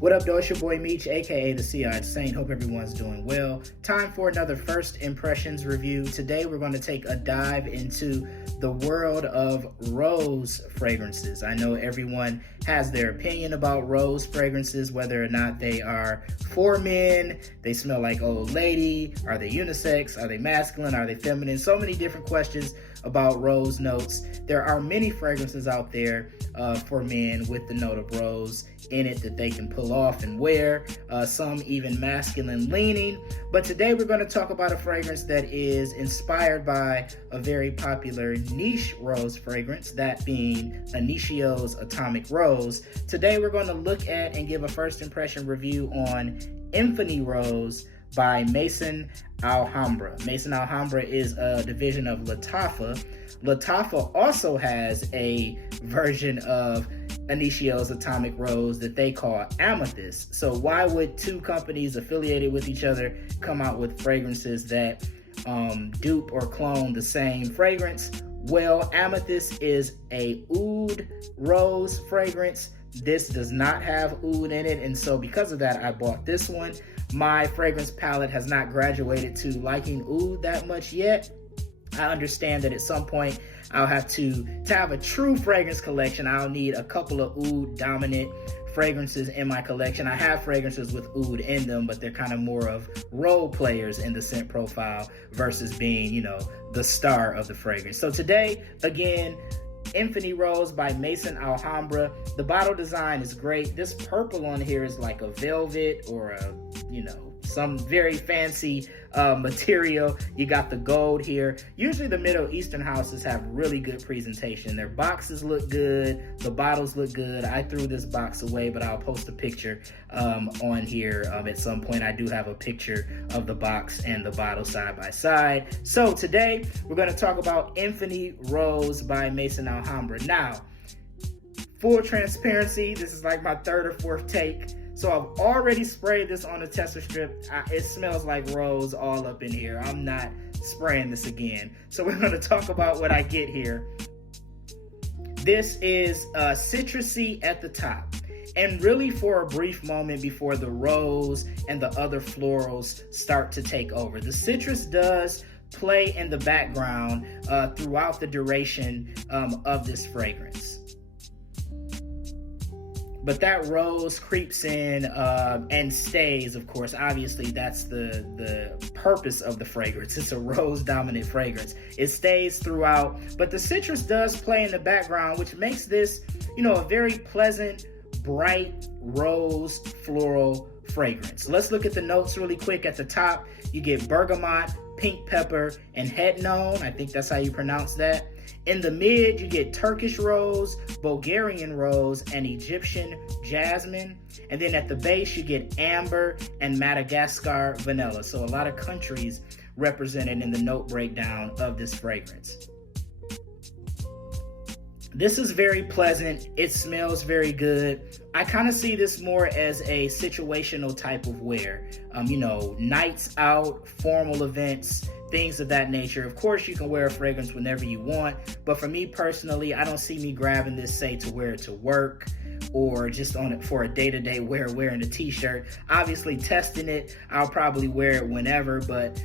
What up, though? It's your boy Meech, aka the Sea-Eyed Saint. Hope everyone's doing well. Time for another first impressions review. Today we're going to take a dive into the world of rose fragrances. I know everyone has their opinion about rose fragrances, whether or not they are for men, they smell like old lady, are they unisex, are they masculine, are they feminine? So many different questions about rose notes. There are many fragrances out there for men with the note of rose in it that they can pull off and wear, some even masculine leaning. But today we're going to talk about a fragrance that is inspired by a very popular niche rose fragrance, that being Initio's Atomic Rose. Today we're going to look at and give a first impression review on Infini Rose by Maison Alhambra. Maison Alhambra is a division of Lattafa. Lattafa also has a version of Initio's Atomic Rose that they call Amethyst. So why would two companies affiliated with each other come out with fragrances that dupe or clone the same fragrance? Well, Amethyst is a oud rose fragrance. This does not have oud in it, and so because of that, I bought this one. My fragrance palette has not graduated to liking oud that much yet. I understand that at some point I'll have to have a true fragrance collection. I'll need a couple of oud dominant fragrances in my collection. I have fragrances with oud in them, but they're kind of more of role players in the scent profile versus being, you know, the star of the fragrance. So today, again, Infini Rose by Maison Alhambra. The bottle design is great. This purple on here is like a velvet or a, you know, some very fancy material. You got the gold here. Usually the Middle Eastern houses have really good presentation. Their boxes look good. The bottles look good. I threw this box away, but I'll post a picture on here at some point. I do have a picture of the box and the bottle side by side. So today we're going to talk about Infini Rose by Maison Alhambra. Now, full transparency, this is like my third or fourth take. So I've already sprayed this on the tester strip. It smells like rose all up in here. I'm not spraying this again. So we're going to talk about what I get here. This is citrusy at the top. And really for a brief moment before the rose and the other florals start to take over. The citrus does play in the background throughout the duration of this fragrance. But that rose creeps in and stays, of course. Obviously, that's the purpose of the fragrance. It's a rose-dominant fragrance. It stays throughout, but the citrus does play in the background, which makes this, you know, a very pleasant, bright rose floral fragrance. Let's look at the notes really quick. At the top, you get bergamot, pink pepper, and headnone. I think that's how you pronounce that. In the mid, you get Turkish rose, Bulgarian rose, and Egyptian jasmine. And then at the base, you get amber and Madagascar vanilla. So a lot of countries represented in the note breakdown of this fragrance. This is very pleasant. It smells very good. I kind of see this more as a situational type of wear. You know, nights out, formal events, things of that nature. Of course, you can wear a fragrance whenever you want, but for me personally, I don't see me grabbing this, say, to wear it to work or just on it for a day-to-day wear, wearing a t-shirt. Obviously, testing it, I'll probably wear it whenever, but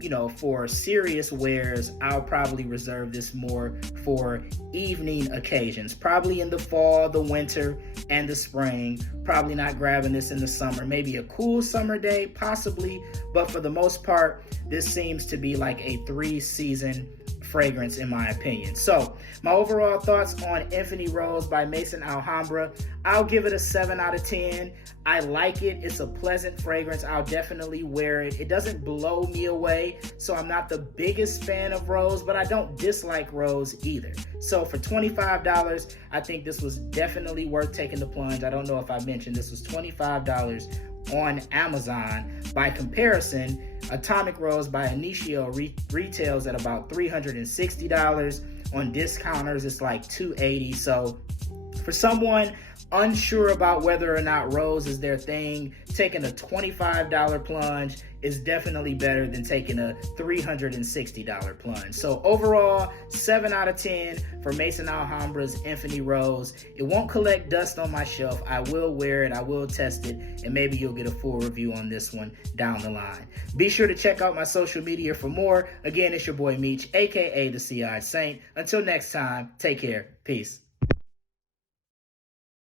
you know, for serious wears, I'll probably reserve this more for evening occasions, probably in the fall, the winter, and the spring. Probably not grabbing this in the summer, maybe a cool summer day, possibly, but for the most part, this seems to be like a 3-season fragrance in my opinion. So my overall thoughts on Infini Rose by Maison Alhambra, I'll give it a 7 out of 10. I like it. It's a pleasant fragrance. I'll definitely wear it. It doesn't blow me away, so I'm not the biggest fan of rose, but I don't dislike rose either. So for $25, I think this was definitely worth taking the plunge. I don't know if I mentioned this was $25 on Amazon. By comparison, Atomic Rose by Initio retails at about $360. On discounters, it's like $280. So For someone unsure about whether or not rose is their thing, taking a $25 plunge is definitely better than taking a $360 plunge. So overall, 7 out of 10 for Maison Alhambra's Infini Rose. It won't collect dust on my shelf. I will wear it, I will test it, and maybe you'll get a full review on this one down the line. Be sure to check out my social media for more. Again, it's your boy Meech, aka the Sea-Eyed Saint. Until next time, take care. Peace.